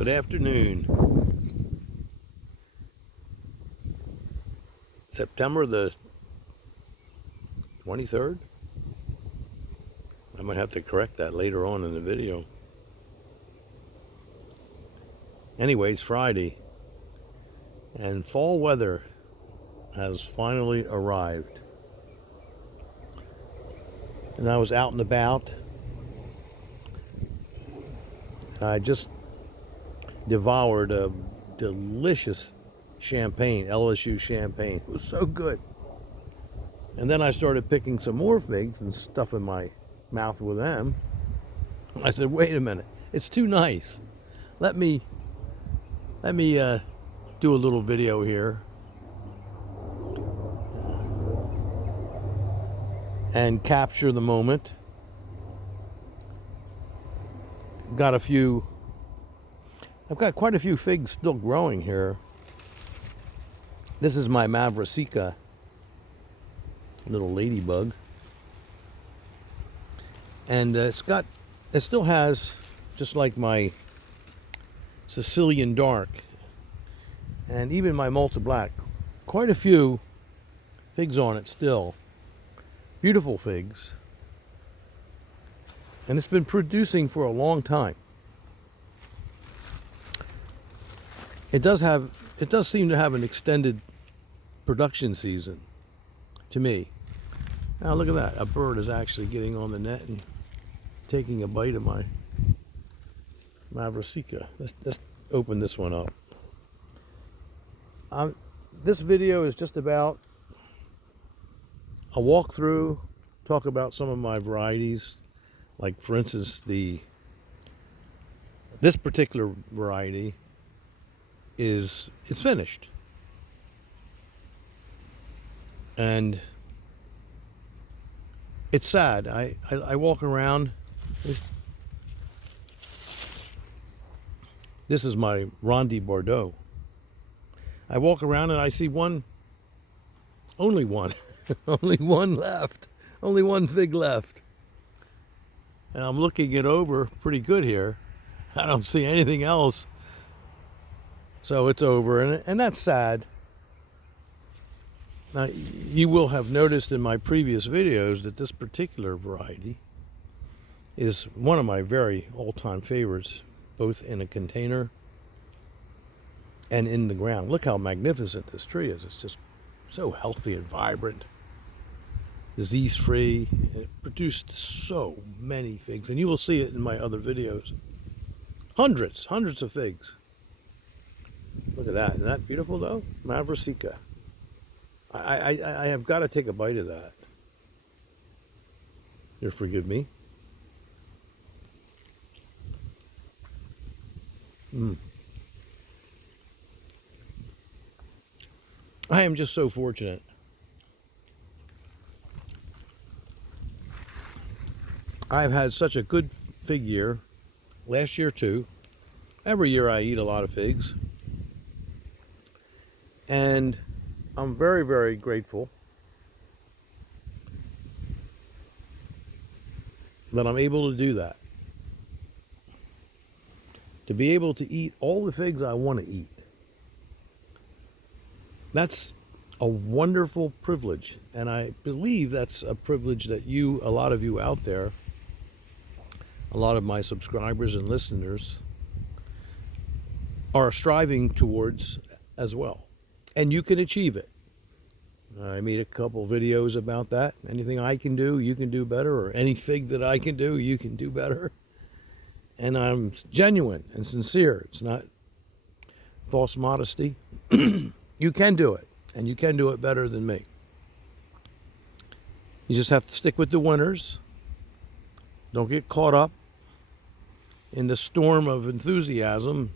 Good afternoon. September the 23rd? I might have to correct that later on in the video. Anyway, it's Friday, and fall weather has finally arrived. And I was out and about. I just devoured a delicious champagne, LSU champagne. It was so good. And then I started picking some more figs and stuffing my mouth with them. I said, wait a minute, it's too nice. Let me do a little video here and capture the moment. I've got quite a few figs still growing here. This is my Madeira, little ladybug. And it still has, just like my Sicilian dark and even my Malta black, quite a few figs on it still. Beautiful figs. And it's been producing for a long time. It does seem to have an extended production season to me. Now look at that. A bird is actually getting on the net and taking a bite of my Madeira. Let's open this one up. This video is just about a walkthrough, talk about some of my varieties. Like for instance, this particular variety is finished. And it's sad. I walk around. This is my Rondi Bordeaux. I walk around and I see only one left. Only one fig left. And I'm looking it over pretty good here. I don't see anything else. So it's over, and that's sad. Now, you will have noticed in my previous videos that this particular variety is one of my very all-time favorites, both in a container and in the ground. Look how magnificent this tree is. It's just so healthy and vibrant, disease-free. It produced so many figs, and you will see it in my other videos. Hundreds of figs. Look at that. Isn't that beautiful, though? Madeira. I have got to take a bite of that. You'll forgive me. I am just so fortunate. I've had such a good fig year. Last year, too. Every year I eat a lot of figs. And I'm very, very grateful that I'm able to do that. To be able to eat all the figs I want to eat. That's a wonderful privilege. And I believe that's a privilege that a lot of you out there, a lot of my subscribers and listeners, are striving towards as well. And you can achieve it. I made a couple videos about that. Anything I can do, you can do better, or any fig that I can do, you can do better. And I'm genuine and sincere. It's not false modesty. You can do it, and you can do it better than me. You just have to stick with the winners. Don't get caught up in the storm of enthusiasm,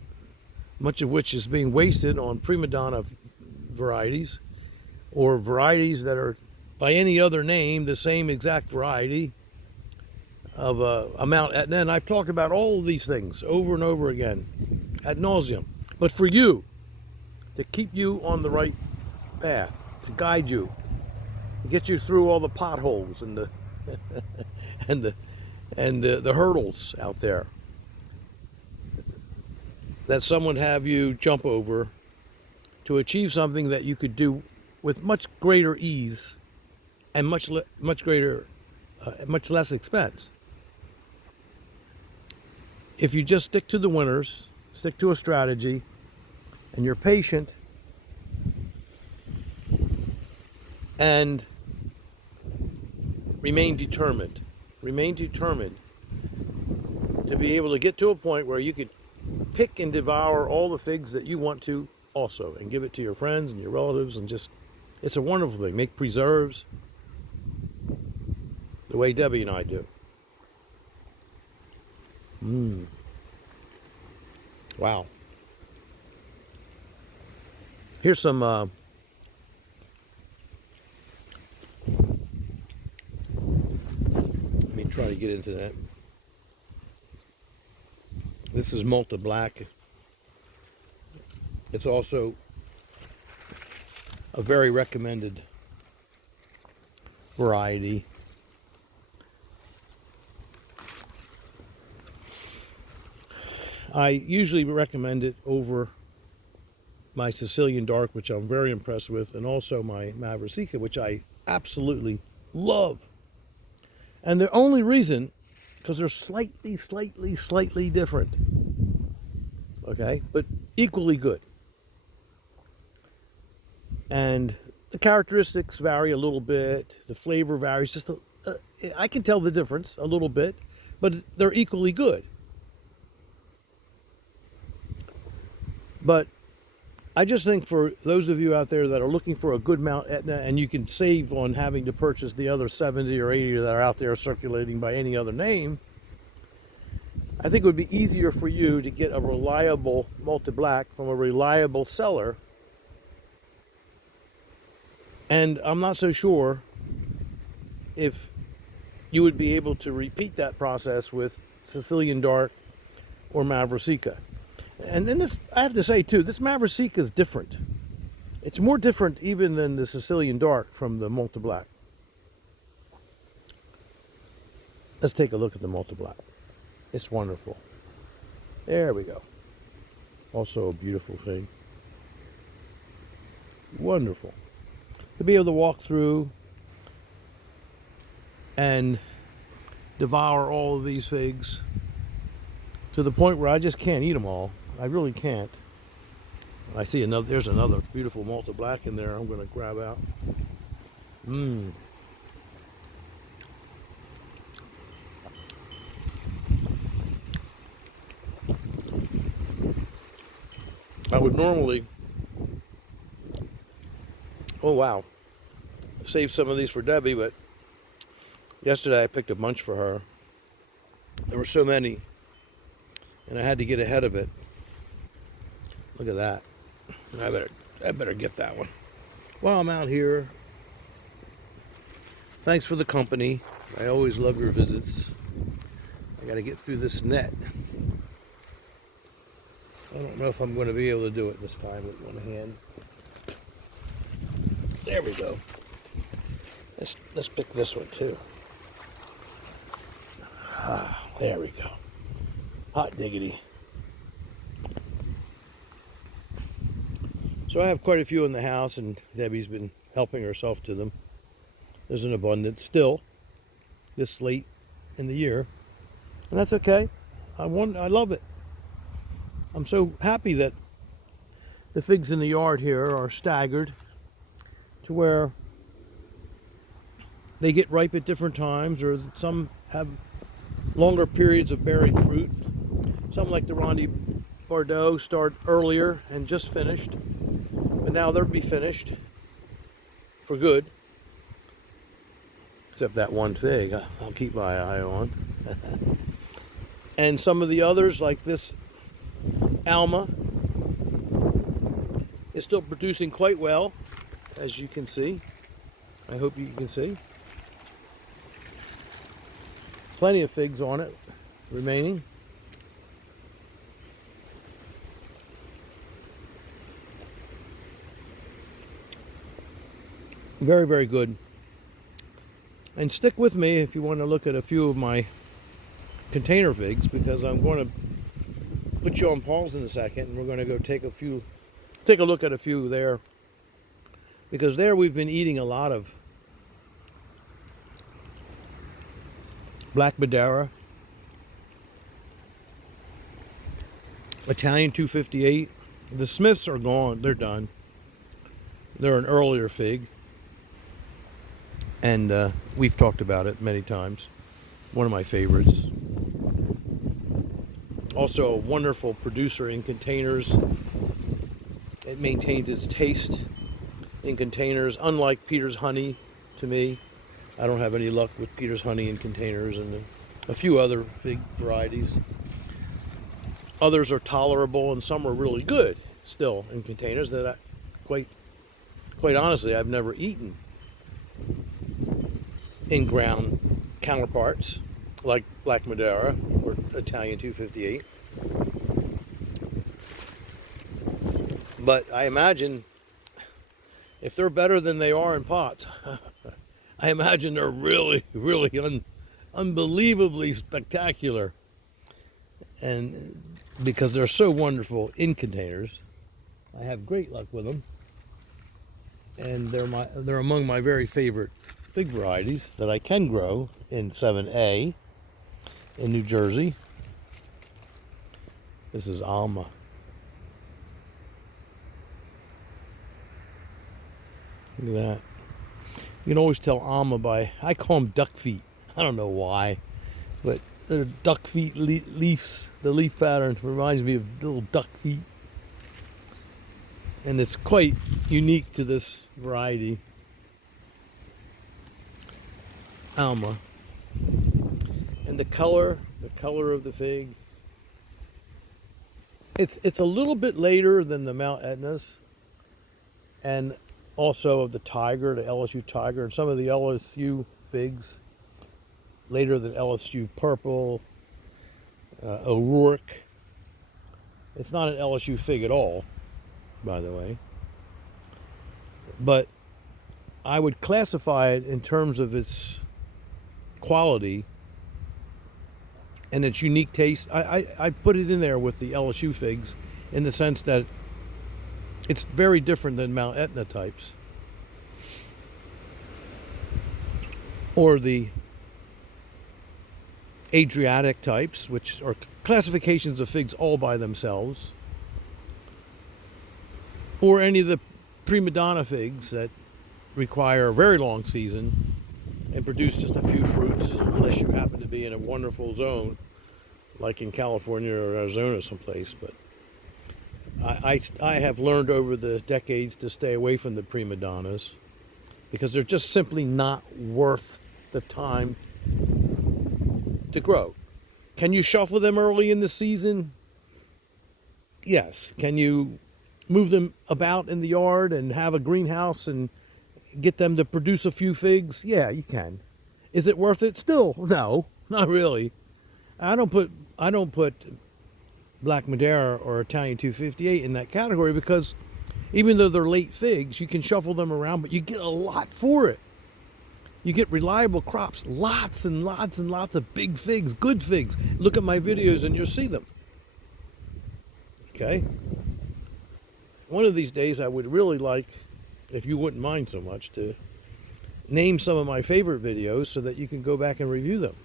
much of which is being wasted on prima donna varieties, or varieties that are by any other name the same exact variety of amount. And I've talked about all of these things over and over again ad nauseum. But for you, to keep you on the right path, to guide you, to get you through all the potholes and the and the hurdles out there, that someone have you jump over to achieve something that you could do with much greater ease and much less expense. If you just stick to the winners, stick to a strategy, and you're patient and remain determined to be able to get to a point where you could pick and devour all the figs that you want to also, and give it to your friends and your relatives, and just, it's a wonderful thing. Make preserves the way Debbie and I do. Wow. Here's some let me try to get into that. This is Malta Black. It's also a very recommended variety. I usually recommend it over my Sicilian Dark, which I'm very impressed with, and also my Madeira, which I absolutely love. And the only reason, because they're slightly different, okay, but equally good. And the characteristics vary a little bit. The flavor varies just I can tell the difference a little bit, but they're equally good. But I just think for those of you out there that are looking for a good Mount Etna, and you can save on having to purchase the other 70 or 80 that are out there circulating by any other name, I think it would be easier for you to get a reliable Malta Black from a reliable seller. And I'm not so sure if you would be able to repeat that process with Sicilian Dark or Madeira. And then this, I have to say too, this Madeira is different. It's more different even than the Sicilian Dark from the Malta Black. Let's take a look at the Malta Black. It's wonderful. There we go. Also a beautiful thing. Wonderful. To be able to walk through and devour all of these figs to the point where I just can't eat them all. I really can't. I see another, there's another beautiful Malta Black in there I'm going to grab out. I would normally, oh wow, save some of these for Debbie, but yesterday I picked a bunch for her. There were so many, and I had to get ahead of it. Look at that. I better get that one. While I'm out here, thanks for the company. I always love your visits. I got to get through this net. I don't know if I'm going to be able to do it this time with one hand. There we go. Let's pick this one too. There we go. Hot diggity. So I have quite a few in the house, and Debbie's been helping herself to them. There's an abundance still this late in the year, and that's okay. I love it. I'm so happy that the figs in the yard here are staggered to where they get ripe at different times, or some have longer periods of bearing fruit. Some, like the Ronde Bordeaux, start earlier and just finished, but now they'll be finished for good. Except that one fig, I'll keep my eye on. And some of the others, like this Alma, is still producing quite well, as you can see. I hope you can see. Plenty of figs on it remaining. Very, very good. And stick with me if you want to look at a few of my container figs, because I'm going to put you on pause in a second, and we're going to go take a look at a few there, because there we've been eating a lot of black Madeira, Italian 258. The Smiths are gone; they're done. They're an earlier fig, and we've talked about it many times. One of my favorites. Also a wonderful producer in containers. It maintains its taste in containers, unlike Peter's Honey to me. I don't have any luck with Peter's Honey in containers and a few other fig varieties. Others are tolerable and some are really good still in containers that I, quite honestly, I've never eaten in ground counterparts like Black Madeira or Italian 258. But I imagine if they're better than they are in pots, I imagine they're really, really unbelievably spectacular. And because they're so wonderful in containers, I have great luck with them. And they're among my very favorite fig varieties that I can grow in 7A in New Jersey. This is Alma. Look at that. You can always tell Alma by, I call them duck feet. I don't know why, but they're duck feet leaves. The leaf pattern reminds me of little duck feet. And it's quite unique to this variety. Alma. And the color of the fig. It's a little bit later than the Mount Etna's, and also of the Tiger, the LSU Tiger, and some of the LSU figs. Later than LSU Purple, O'Rourke. It's not an LSU fig at all, by the way. But I would classify it in terms of its quality and its unique taste. I put it in there with the LSU figs in the sense that it's very different than Mount Etna types. Or the Adriatic types, which are classifications of figs all by themselves. Or any of the prima donna figs that require a very long season and produce just a few fruits, unless you happen to be in a wonderful zone like in California or Arizona someplace. But I have learned over the decades to stay away from the prima donnas because they're just simply not worth the time to grow. Can you shuffle them early in the season? Yes. Can you move them about in the yard and have a greenhouse and get them to produce a few figs? Yeah, you can. Is it worth it? Still, no, not really. I don't put Black Madeira or Italian 258 in that category because even though they're late figs, you can shuffle them around, but you get a lot for it. You get reliable crops, lots and lots and lots of big figs, good figs. Look at my videos and you'll see them. Okay? One of these days I would really like, if you wouldn't mind so much, to name some of my favorite videos so that you can go back and review them.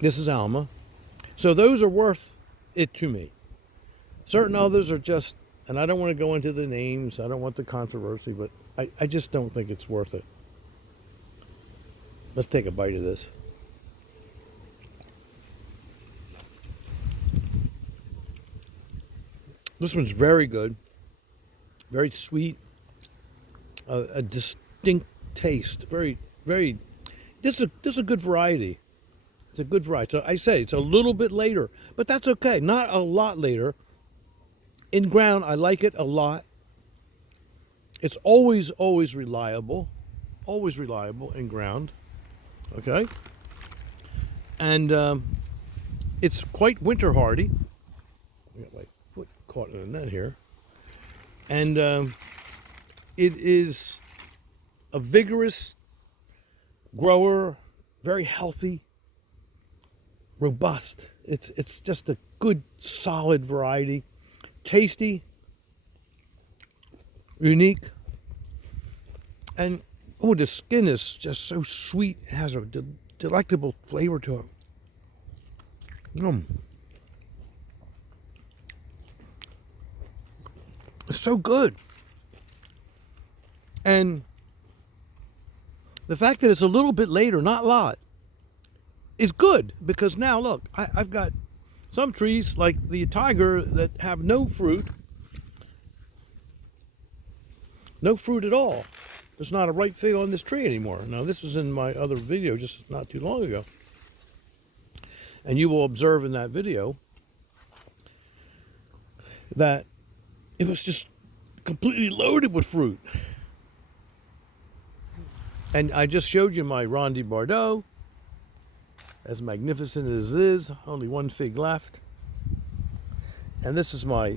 This is Alma. So those are worth it to me. Certain others are just, and I don't want to go into the names, I don't want the controversy, but I just don't think it's worth it. Let's take a bite of this. This one's very good, very sweet, a distinct taste, very, very, this is a good variety. It's a good variety. So I say it's a little bit later, but that's okay. Not a lot later. In ground, I like it a lot. It's always reliable. Always reliable in ground. Okay? And it's quite winter hardy. I got my foot caught in a net here. And it is a vigorous grower, very healthy, robust. It's just a good, solid variety. Tasty, unique, and oh, the skin is just so sweet. It has a delectable flavor to it. It's so good. And the fact that it's a little bit later, not a lot, is good, because now look, I've got some trees like the tiger that have no fruit at all. There's not a ripe fig on this tree anymore. Now, this was in my other video just not too long ago, and you will observe in that video that it was just completely loaded with fruit. And I just showed you my Ronde Bordeaux. As magnificent as it is, only one fig left. And this is my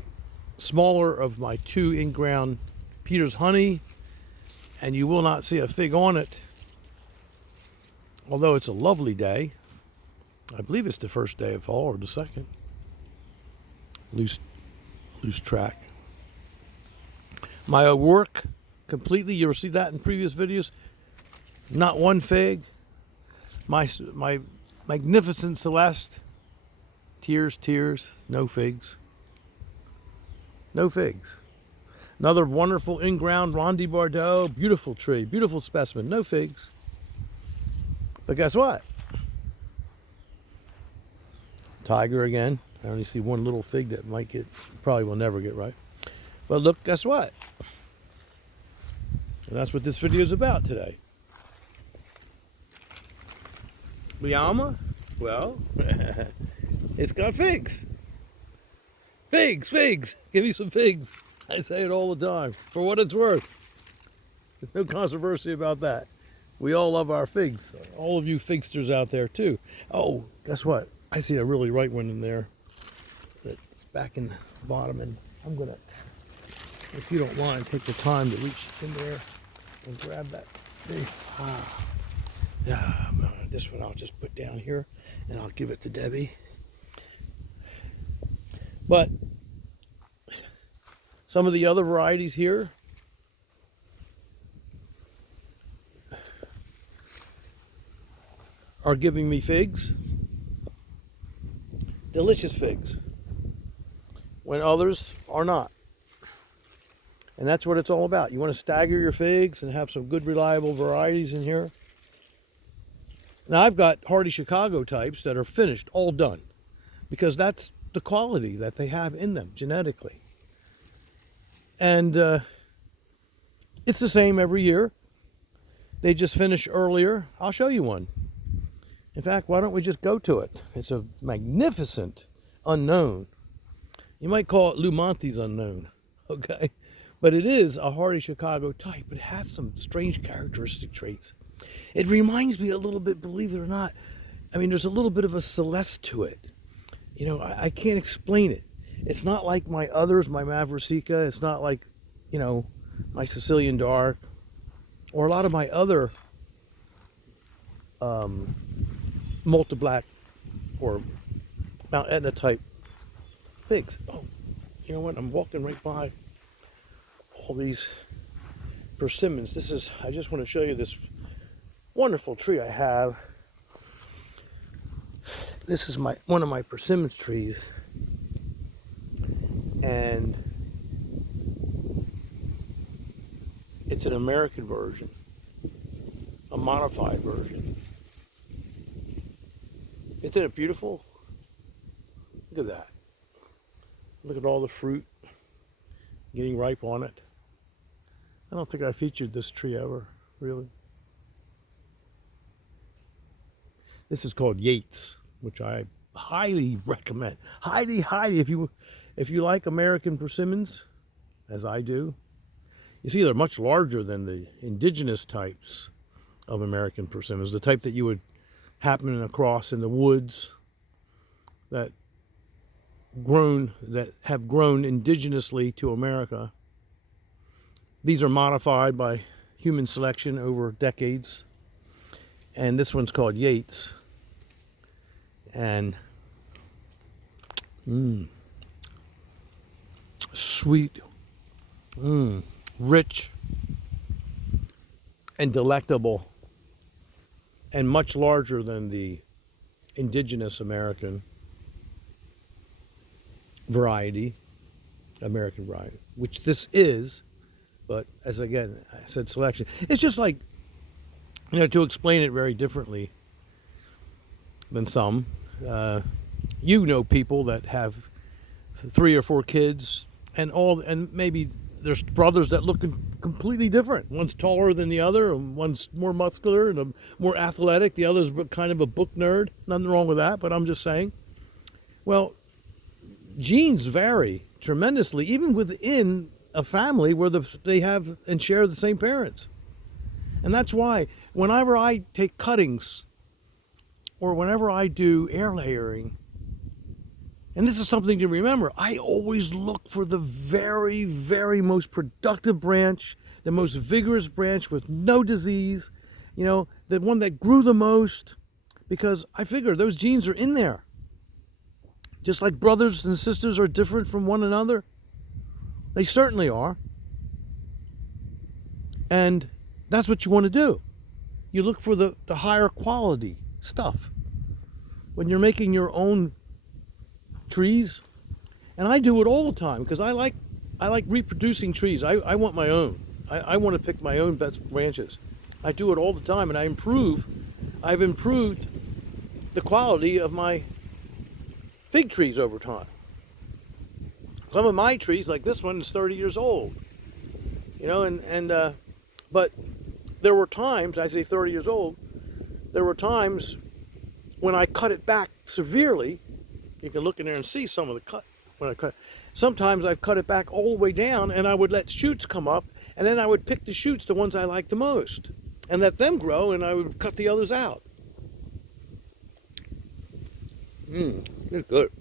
smaller of my 2 in-ground Peter's Honey, and you will not see a fig on it, although it's a lovely day. I believe it's the first day of fall or the second. Lose track. My work completely, you'll see that in previous videos. Not one fig. My magnificent Celeste, tears, no figs. No figs. Another wonderful in-ground Ronde Bordeaux, beautiful tree, beautiful specimen, no figs. But guess what? Tiger again. I only see one little fig that might get, probably will never get right. But look, guess what? And that's what this video is about today. Liama? Well, it's got figs. Figs. Give me some figs. I say it all the time, for what it's worth. There's no controversy about that. We all love our figs. All of you figsters out there too. Oh, guess what? I see a really ripe one in there. That's back in the bottom, and I'm gonna, if you don't mind, take the time to reach in there and grab that big. This one I'll just put down here, and I'll give it to Debbie. But some of the other varieties here are giving me figs, delicious figs, when others are not. And that's what it's all about. You want to stagger your figs and have some good, reliable varieties in here. Now, I've got hardy Chicago types that are finished, all done, because that's the quality that they have in them genetically. And it's the same every year. They just finish earlier. I'll show you one. In fact, why don't we just go to it? It's a magnificent unknown. You might call it Lou Monte's unknown, okay? But it is a hardy Chicago type. It has some strange characteristic traits. It reminds me a little bit, believe it or not, I mean, there's a little bit of a Celeste to it. You know, I can't explain it. It's not like my others, my Mavricica. It's not like, you know, my Sicilian Dark, or a lot of my other multi-black or Mount Etna type figs. Oh, you know what? I'm walking right by all these persimmons. This is, I just want to show you this wonderful tree I have. This is one of my persimmons trees, and it's an American version, a modified version. Isn't it beautiful? Look at that. Look at all the fruit getting ripe on it. I don't think I featured this tree ever, really. This is called Yates, which I highly recommend. Highly, if you like American persimmons, as I do. You see, they're much larger than the indigenous types of American persimmons, the type that you would happen across in the woods that have grown indigenously to America. These are modified by human selection over decades. And this one's called Yates. and sweet, rich, and delectable, and much larger than the indigenous American variety, which this is. But as again I said, selection. It's just like, to explain it very differently than some. People that have 3 or 4 kids, and maybe there's brothers that look completely different. One's taller than the other, and one's more muscular and more athletic. The other's kind of a book nerd. Nothing wrong with that, but I'm just saying. Well, genes vary tremendously, even within a family where they have and share the same parents. And that's why whenever I take cuttings or whenever I do air layering, and this is something to remember, I always look for the very, very most productive branch, the most vigorous branch with no disease, the one that grew the most, because I figure those genes are in there. Just like brothers and sisters are different from one another. They certainly are. And that's what you want to do. You look for the higher quality stuff. When you're making your own trees, and I do it all the time because I like reproducing trees. I want my own. I want to pick my own best branches. I do it all the time, and I've improved the quality of my fig trees over time. Some of my trees, like this one, is 30 years old. But there were times, I say 30 years old, there were times when I cut it back severely. You can look in there and see some of the cut when I cut. Sometimes I've cut it back all the way down, and I would let shoots come up, and then I would pick the shoots, the ones I like the most, and let them grow, and I would cut the others out. It's good.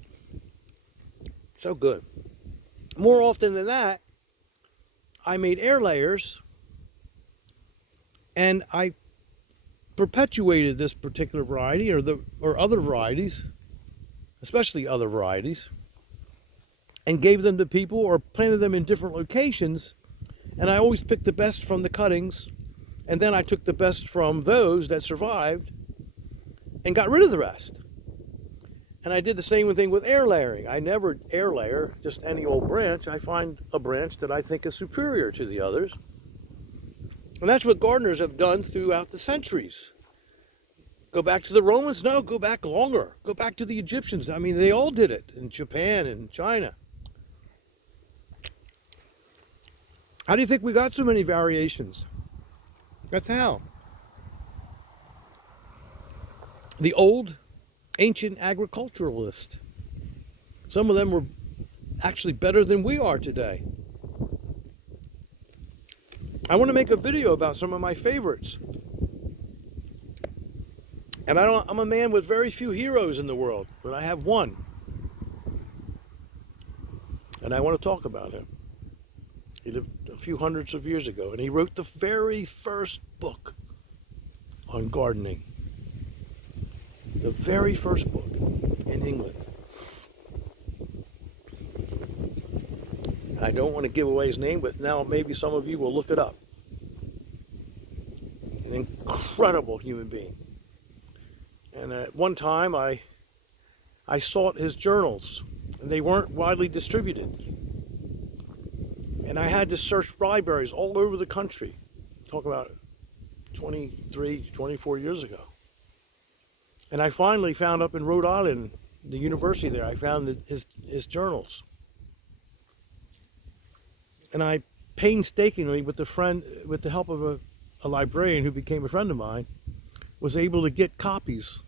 So good. More often than that, I made air layers, and I perpetuated this particular variety or other varieties, especially other varieties, and gave them to people or planted them in different locations. And I always picked the best from the cuttings, and then I took the best from those that survived and got rid of the rest. And I did the same thing with air layering. I never air layer just any old branch. I find a branch that I think is superior to the others. And that's what gardeners have done throughout the centuries. Go back to the Romans? No, go back longer. Go back to the Egyptians. I mean, they all did it in Japan and China. How do you think we got so many variations? That's how. The old ancient agriculturalists, some of them were actually better than we are today. I want to make a video about some of my favorites. And I'm a man with very few heroes in the world, but I have one. And I want to talk about him. He lived a few hundreds of years ago, and he wrote the very first book on gardening. The very first book in England. I don't want to give away his name, but now maybe some of you will look it up. An incredible human being. And at one time I sought his journals, and they weren't widely distributed. And I had to search libraries all over the country. Talk about 23, 24 years ago. And I finally found up in Rhode Island, the university there, I found his journals. And I painstakingly, with the help of a librarian who became a friend of mine, was able to get copies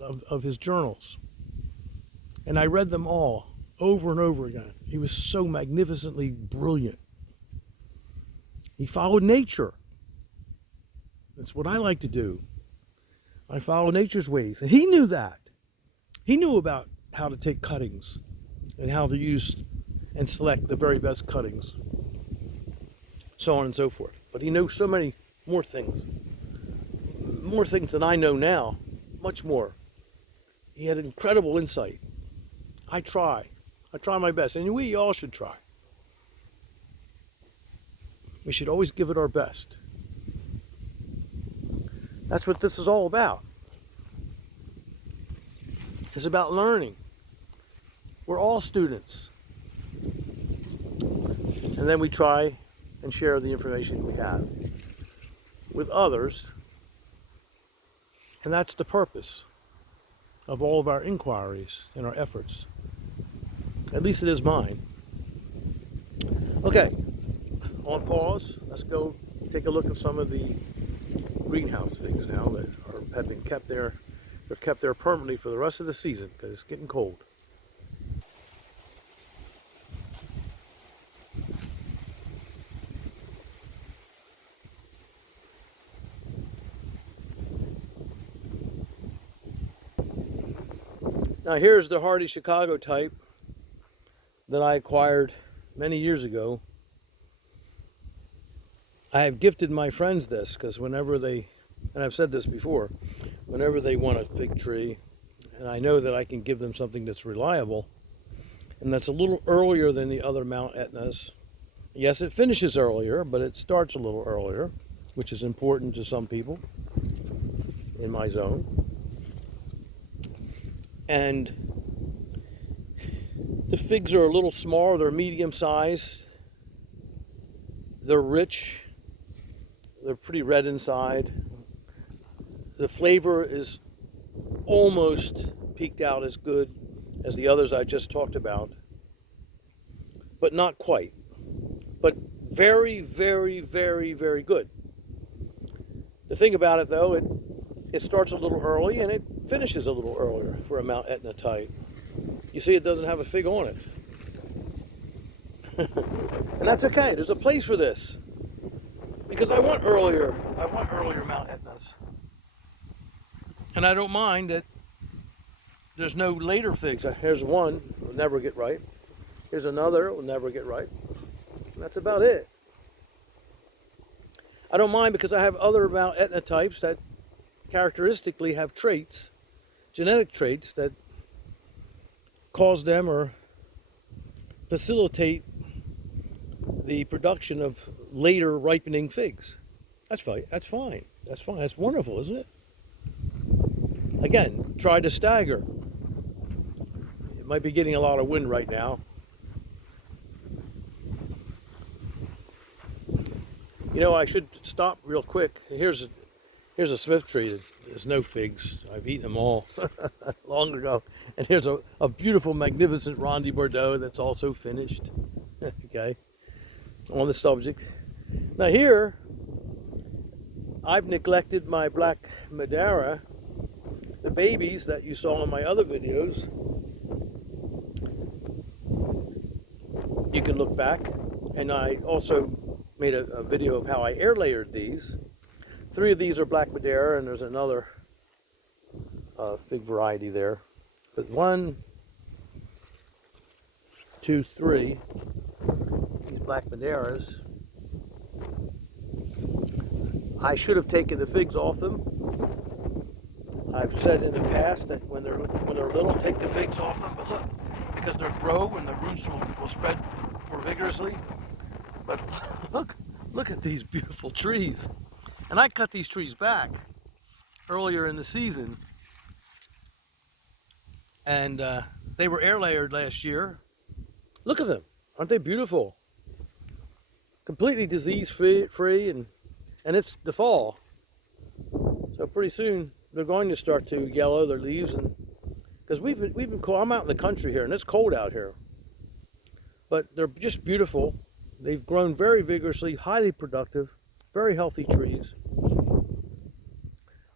of his journals. And I read them all over and over again. He was so magnificently brilliant. He followed nature. That's what I like to do. I follow nature's ways. And he knew that. He knew about how to take cuttings and how to use and select the very best cuttings, so on and so forth. But he knew so many more things than I know now, much more. He had incredible insight. I try my best, and we all should try. We should always give it our best. That's what this is all about. It's about learning. We're all students. And then we try and share the information we have with others. And that's the purpose of all of our inquiries and our efforts. At least it is mine. Okay, on pause. Let's go take a look at some of the greenhouse figs now that have been kept there. They're kept there permanently for the rest of the season because it's getting cold. Now here's the hardy Chicago type that I acquired many years ago. I have gifted my friends this because whenever they, and I've said this before, whenever they want a fig tree, and I know that I can give them something that's reliable, and that's a little earlier than the other Mount Etnas. Yes, it finishes earlier, but it starts a little earlier, which is important to some people in my zone. And the figs are a little smaller, they're medium sized, they're rich, they're pretty red inside. The flavor is almost peaked out as good as the others I just talked about, but not quite. But very, very, very, very good. The thing about it though, it starts a little early and it finishes a little earlier for a Mount Etna type. You see it doesn't have a fig on it. And that's okay, there's a place for this. Because I want earlier Mount Etnas. And I don't mind that there's no later figs. Here's one, will never get ripe. Here's another, will never get ripe. And that's about it. I don't mind because I have other Mount Etna types that characteristically have traits, genetic traits that cause them or facilitate the production of later ripening figs. That's fine. That's fine. That's fine. That's wonderful, isn't it? Again, try the Stagger. It might be getting a lot of wind right now. You know, I should stop real quick. Here's a Smith tree. There's no figs. I've eaten them all long ago. And here's a beautiful, magnificent Ronde Bordeaux that's also finished. Okay, on the subject. Now here, I've neglected my black Madeira. The babies that you saw in my other videos. You can look back. And I also made a video of how I air layered these. 3 of these are black Madeira, and there's another fig variety there. But 1, 2, 3, these black Madeiras. I should have taken the figs off them. I've said in the past that when they're little, take the figs off them. But look, because they'll grow and the roots will spread more vigorously. But look at these beautiful trees. And I cut these trees back earlier in the season. And they were air layered last year. Look at them. Aren't they beautiful? Completely disease free and it's the fall. So pretty soon they're going to start to yellow their leaves, and because we've been cold. I'm out in the country here and it's cold out here. But they're just beautiful. They've grown very vigorously, highly productive, very healthy trees.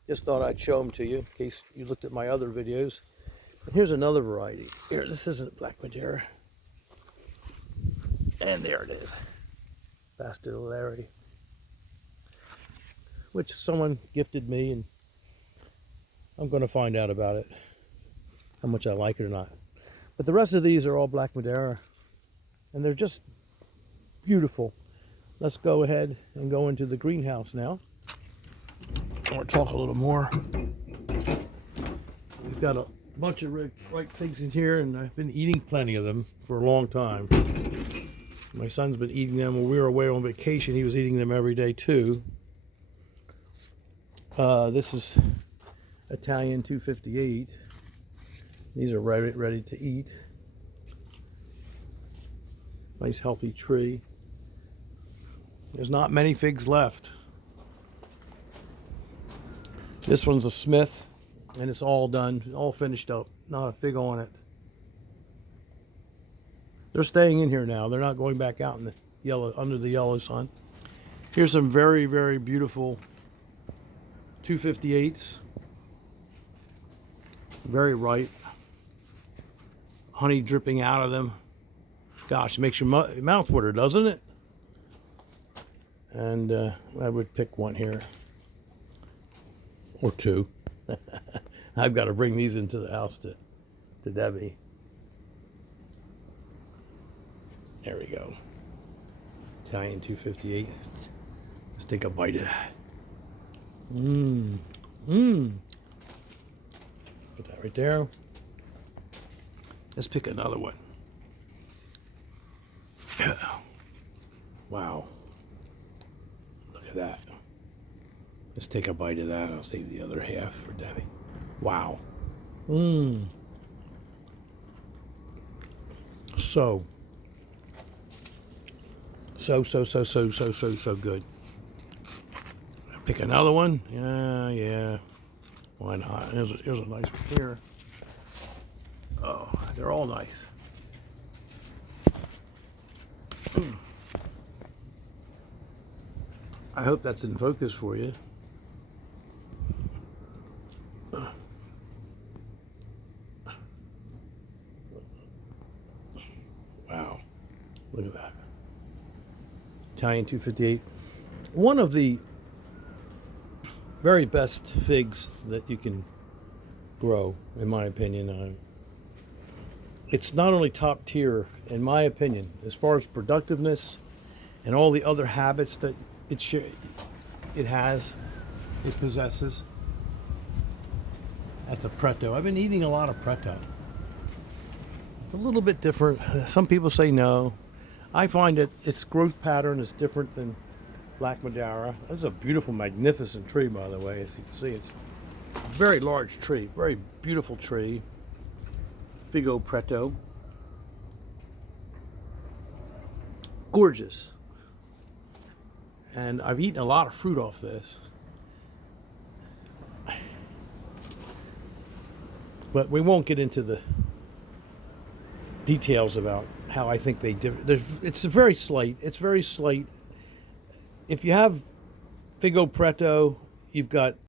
Just thought I'd show them to you in case you looked at my other videos. And here's another variety. Here, this isn't black Madeira. And there it is. Bastillary. Which someone gifted me, and I'm going to find out about it, how much I like it or not. But the rest of these are all black Madeira, and they're just beautiful. Let's go ahead and go into the greenhouse now. I want to talk a little more. We've got bunch of ripe figs in here, and I've been eating plenty of them for a long time. My son's been eating them when we were away on vacation. He was eating them every day too. This is Italian 258. These are ready to eat. Nice healthy tree. There's not many figs left. This one's a Smith, and it's all done, all finished up. Not a fig on it. They're staying in here now. They're not going back out in the yellow, under the yellow sun. Here's some very, very beautiful 258s. Very ripe. Honey dripping out of them. Gosh, it makes your mouth water, doesn't it? And I would pick one here. Or two. I've got to bring these into the house to Debbie. There we go. Italian 258. Let's take a bite of that. Put that right there. Let's pick another one. Wow. Look at that. Let's take a bite of that. I'll save the other half for Debbie. Wow. So good. Pick another one. Yeah. Why not? Here's a nice one here. Oh, they're all nice. I hope that's in focus for you. Wow. Look at that. Italian 258. One of the very best figs that you can grow, in my opinion. It's not only top tier, in my opinion, as far as productiveness and all the other habits that it possesses. That's a Preto. I've been eating a lot of Preto. It's a little bit different. Some people say no. I find that its growth pattern is different than Black Madeira. This is a beautiful, magnificent tree, by the way. As you can see, it's a very large tree, very beautiful tree. Figo Preto. Gorgeous. And I've eaten a lot of fruit off this. But we won't get into the details about how I think they differ. It's very slight. If you have Figo Preto, you've got